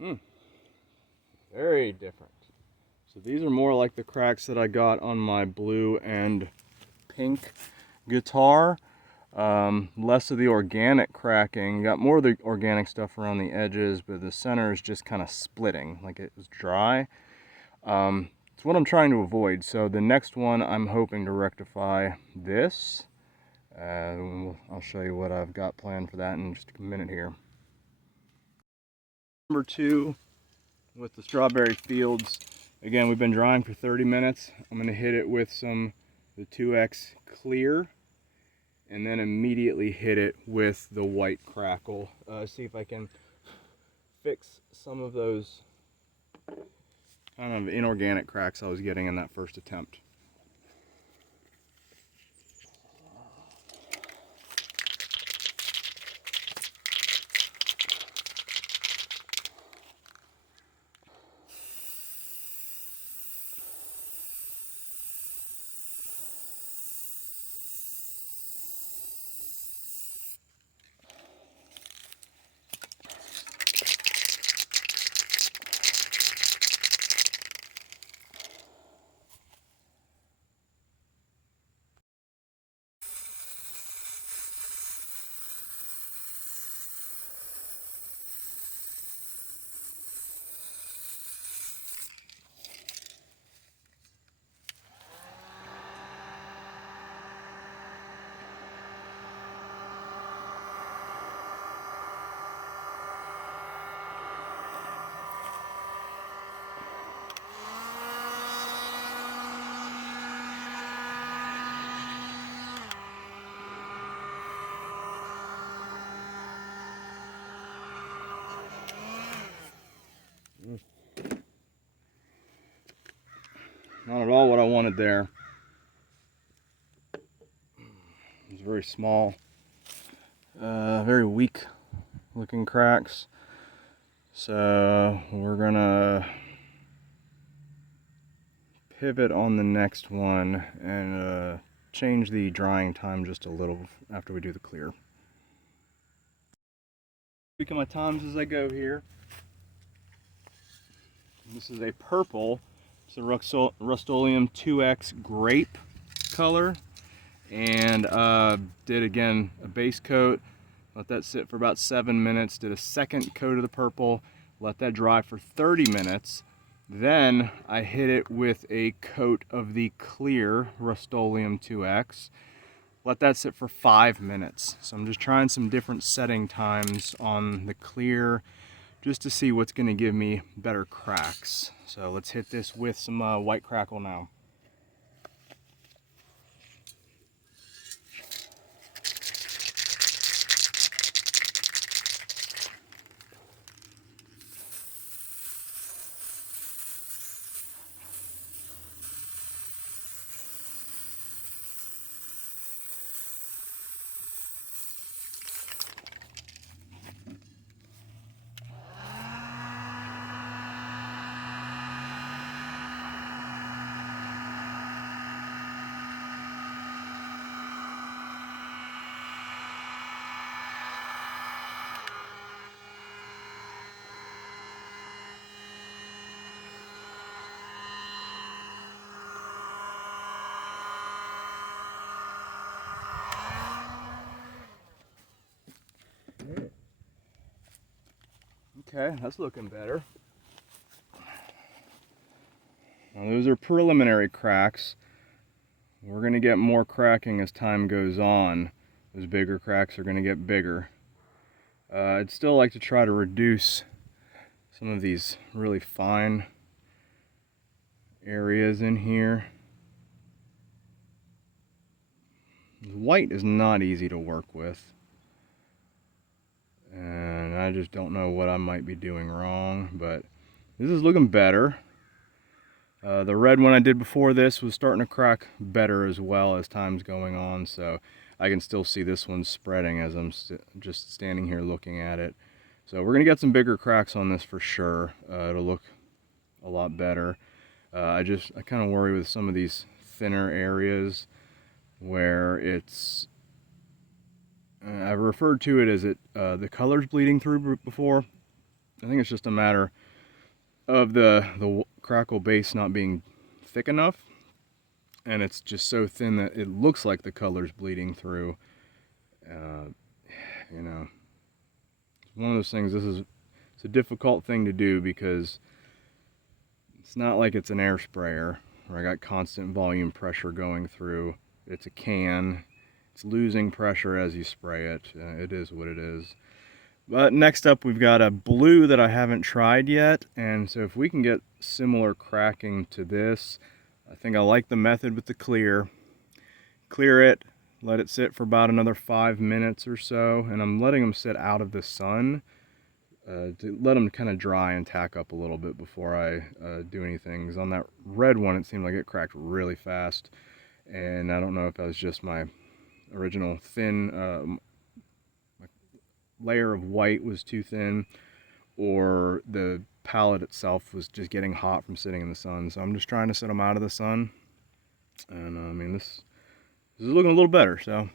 Mm, very different. So these are more like the cracks that I got on my blue and pink guitar. Less of the organic cracking. Got more of the organic stuff around the edges, but the center is just kind of splitting, like it was dry. It's what I'm trying to avoid. So the next one, I'm hoping to rectify this. I'll show you what I've got planned for that in just a minute here. Number 2 with the strawberry fields. Again, we've been drying for 30 minutes. I'm going to hit it with the 2X clear and then immediately hit it with the white Crackle. See if I can fix some of those kind of inorganic cracks I was getting in that first attempt. Not at all what I wanted there. It's very small, very weak looking cracks. So we're gonna pivot on the next one and change the drying time just a little after we do the clear. Look at my times as I go here. This is a purple. It's a Rust-Oleum 2X grape color. And did again a base coat. Let that sit for about 7 minutes. Did a second coat of the purple. Let that dry for 30 minutes. Then I hit it with a coat of the clear Rust-Oleum 2X. Let that sit for 5 minutes. So I'm just trying some different setting times on the clear just to see what's going to give me better cracks. So let's hit this with some white Crackle now. Okay, that's looking better. Now those are preliminary cracks. We're going to get more cracking as time goes on. Those bigger cracks are going to get bigger. I'd still like to try to reduce some of these really fine areas in here. White is not easy to work with. And I just don't know what I might be doing wrong, but this is looking better. The red one I did before this was starting to crack better as well as time's going on, so I can still see this one spreading as I'm just standing here looking at it. So we're going to get some bigger cracks on this for sure. It'll look a lot better. I kind of worry with some of these thinner areas where it's I've referred to it as the color's bleeding through before. I think it's just a matter of the Crackle base not being thick enough, and it's just so thin that it looks like the color's bleeding through. You know, it's one of those things. It's a difficult thing to do because it's not like it's an air sprayer where I got constant volume pressure going through. It's a can. It's losing pressure as you spray it. It is what it is. But next up, we've got a blue that I haven't tried yet, and so if we can get similar cracking to this, I think I like the method with the clear. Clear it, let it sit for about another 5 minutes or so, and I'm letting them sit out of the sun to let them kind of dry and tack up a little bit before I do anything. Because on that red one, it seemed like it cracked really fast, and I don't know if that was just my original thin layer of white was too thin, or the palette itself was just getting hot from sitting in the sun. So I'm just trying to set them out of the sun, and I mean this is looking a little better. So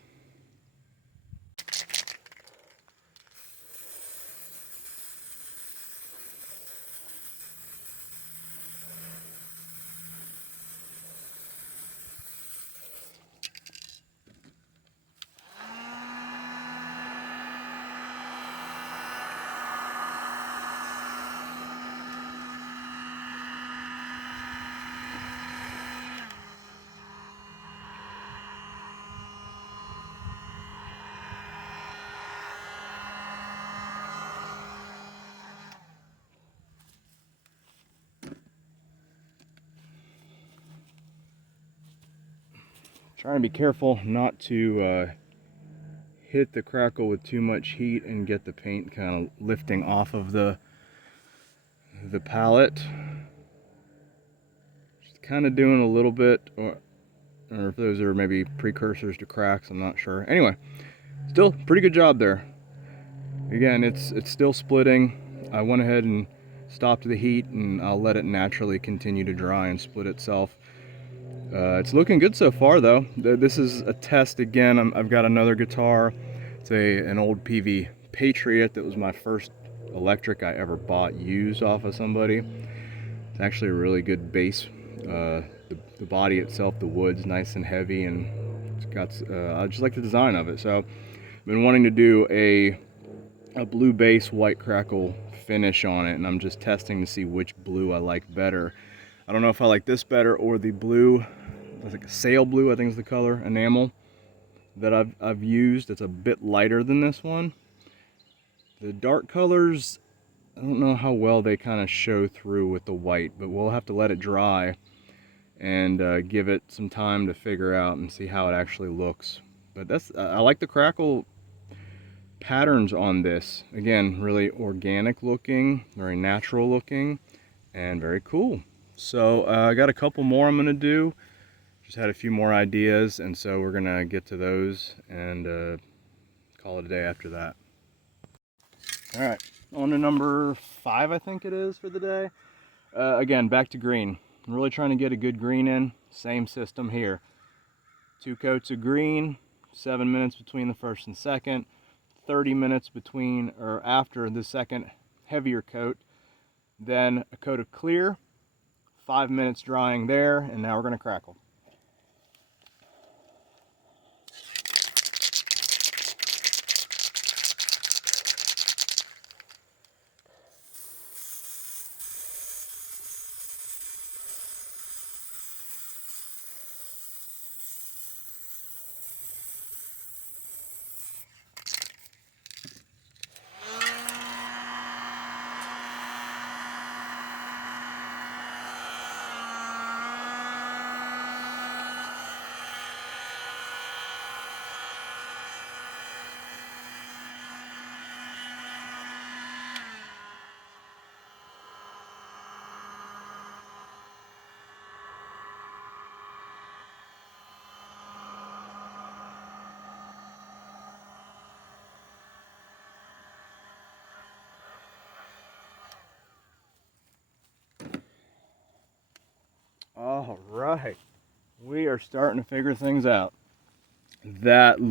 trying to be careful not to hit the Crackle with too much heat and get the paint kind of lifting off of the palette. Just kind of doing a little bit, or if those are maybe precursors to cracks, I'm not sure. Anyway, still pretty good job there. Again, it's still splitting. I went ahead and stopped the heat, and I'll let it naturally continue to dry and split itself. It's looking good so far, though. This is a test again. I've got another guitar. It's an old PV Patriot that was my first electric I ever bought used off of somebody. It's actually a really good bass. The body itself, the wood's nice and heavy, and it's got. I just like the design of it. So I've been wanting to do a blue base white Crackle finish on it, and I'm just testing to see which blue I like better. I don't know if I like this better or the blue. It's like a sail blue, I think is the color, enamel that I've used. It's a bit lighter than this one. The dark colors, I don't know how well they kind of show through with the white, but we'll have to let it dry and give it some time to figure out and see how it actually looks. But I like the Crackle patterns on this. Again, really organic looking, very natural looking, and very cool. So I got a couple more I'm going to do. Just had a few more ideas, and so we're going to get to those and call it a day after that. All right, on to number 5, I think it is, for the day. Again, back to green. I'm really trying to get a good green in. Same system here. 2 coats of green, 7 minutes between the first and second, 30 minutes between or after the second heavier coat, then a coat of clear, 5 minutes drying there, and now we're going to crackle. All right, we are starting to figure things out. That's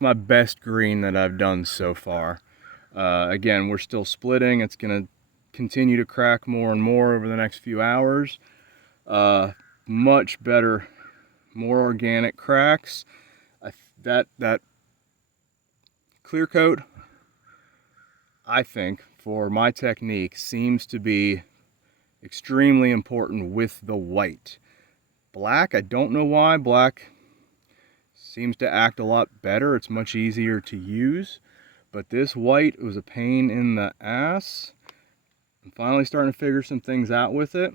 my best green that I've done so far. Again, we're still splitting. It's going to continue to crack more and more over the next few hours. Much better, more organic cracks. That clear coat, I think, for my technique, seems to be extremely important with the white. Black, I don't know why. Black seems to act a lot better. It's much easier to use. But this white was a pain in the ass. I'm finally starting to figure some things out with it.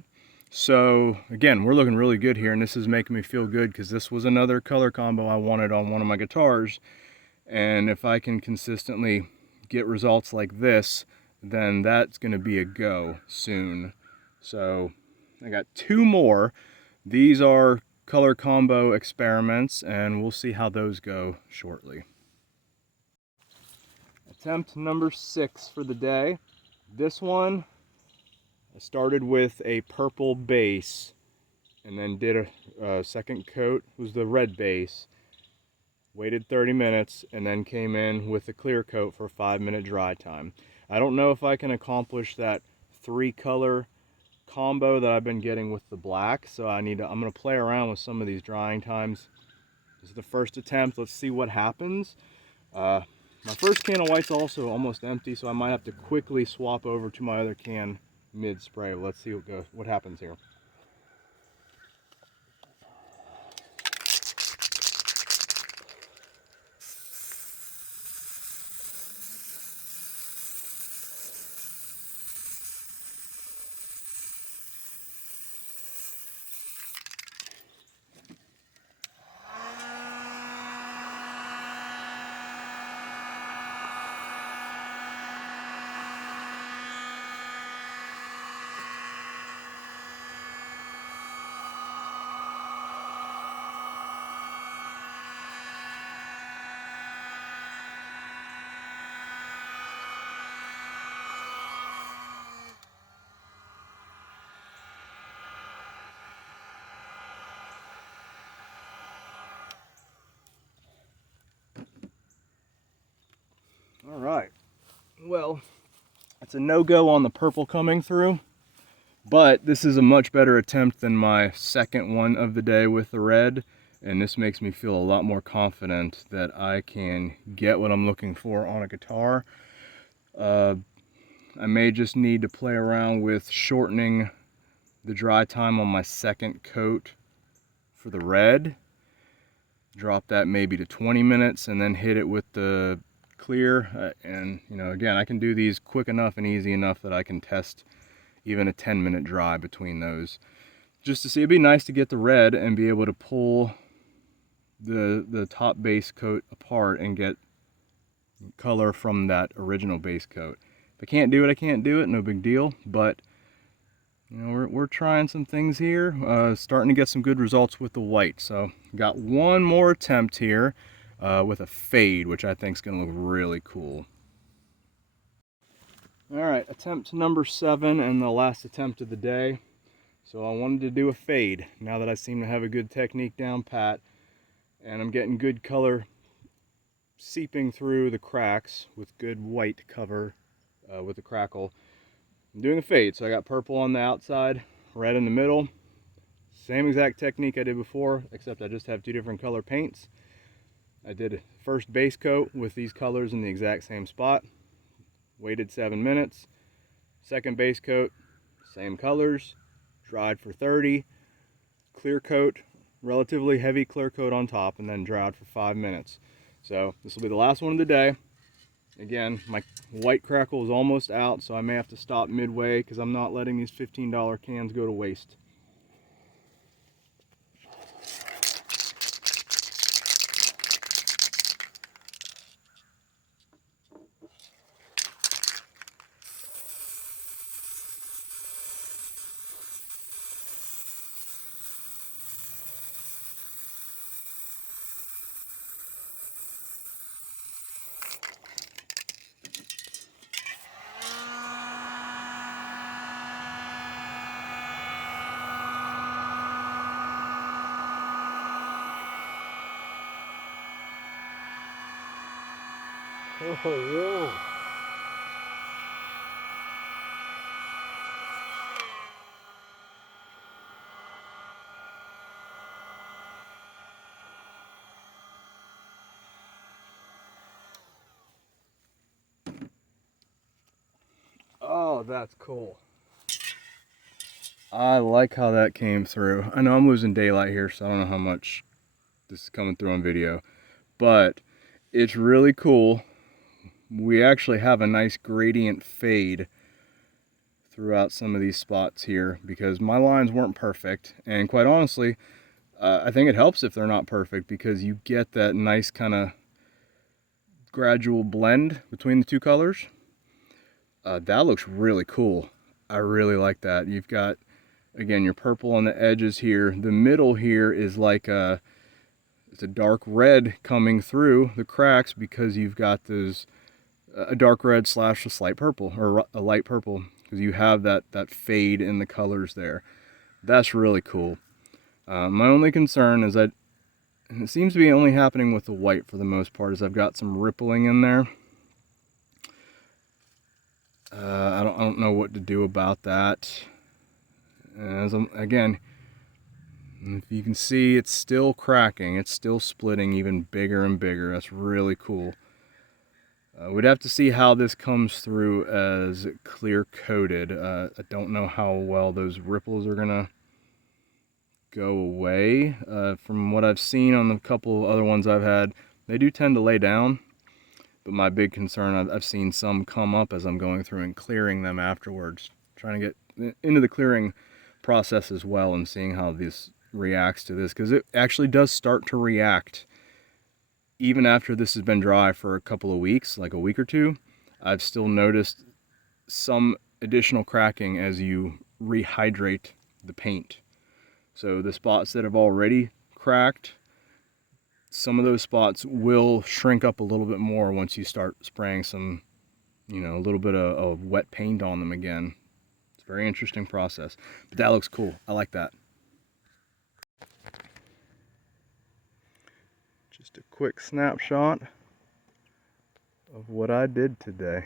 So again, we're looking really good here, and this is making me feel good because this was another color combo I wanted on one of my guitars. And if I can consistently get results like this, then that's going to be a go soon. So I got 2 more. These are color combo experiments, and we'll see how those go shortly. Attempt number 6 for the day. This one, I started with a purple base and then did a second coat, was the red base. Waited 30 minutes and then came in with a clear coat for a 5-minute dry time. I don't know if I can accomplish that 3-color combo that I've been getting with the black, so I'm going to play around with some of these drying times. This is the first attempt. Let's see what happens. My first can of white's also almost empty, so I might have to quickly swap over to my other can mid-spray. Let's see what happens here. All right, well, it's a no-go on the purple coming through, but this is a much better attempt than my second one of the day with the red, and this makes me feel a lot more confident that I can get what I'm looking for on a guitar. I may just need to play around with shortening the dry time on my second coat for the red. Drop that maybe to 20 minutes and then hit it with the clear. And you know, again, I can do these quick enough and easy enough that I can test even a 10-minute dry between those. Just to see, it'd be nice to get the red and be able to pull the top base coat apart and get color from that original base coat. If I can't do it, I can't do it, no big deal. But you know, we're trying some things here, starting to get some good results with the white. So got one more attempt here with a fade, which I think is going to look really cool. All right, attempt number 7 and the last attempt of the day. So I wanted to do a fade now that I seem to have a good technique down pat, and I'm getting good color seeping through the cracks with good white cover with the Crackle. I'm doing a fade, so I got purple on the outside, red in the middle. Same exact technique I did before, except I just have 2 different color paints. I did a first base coat with these colors in the exact same spot. Waited 7 minutes. Second base coat, same colors. Dried for 30. Clear coat, relatively heavy clear coat on top, and then dried for 5 minutes. So this will be the last one of the day. Again, my white Crackle is almost out, so I may have to stop midway because I'm not letting these $15 cans go to waste. Oh, yeah. Oh, that's cool. I like how that came through. I know I'm losing daylight here, so I don't know how much this is coming through on video, but it's really cool. We actually have a nice gradient fade throughout some of these spots here because my lines weren't perfect, and quite honestly, I think it helps if they're not perfect because you get that nice kind of gradual blend between the two colors. That looks really cool. I really like that. You've got, again, your purple on the edges here. The middle here is like it's a dark red coming through the cracks because you've got those a dark red slash a slight purple or a light purple because you have that fade in the colors there. That's really cool. My only concern is that, and it seems to be only happening with the white for the most part, is I've got some rippling in there. I don't know what to do about that. Again, if you can see, it's still cracking. It's still splitting even bigger and bigger. That's really cool. We'd have to see how this comes through as clear coated. I don't know how well those ripples are gonna go away. From what I've seen on the couple of other ones I've had, they do tend to lay down. But my big concern, I've seen some come up as I'm going through and clearing them afterwards. Trying to get into the clearing process as well and seeing how this reacts to this. Because it actually does start to react even after this has been dry for a couple of weeks, like a week or two. I've still noticed some additional cracking as you rehydrate the paint. So the spots that have already cracked, some of those spots will shrink up a little bit more once you start spraying some, a little bit of wet paint on them again. It's a very interesting process, but that looks cool. I like that. Just a quick snapshot of what I did today.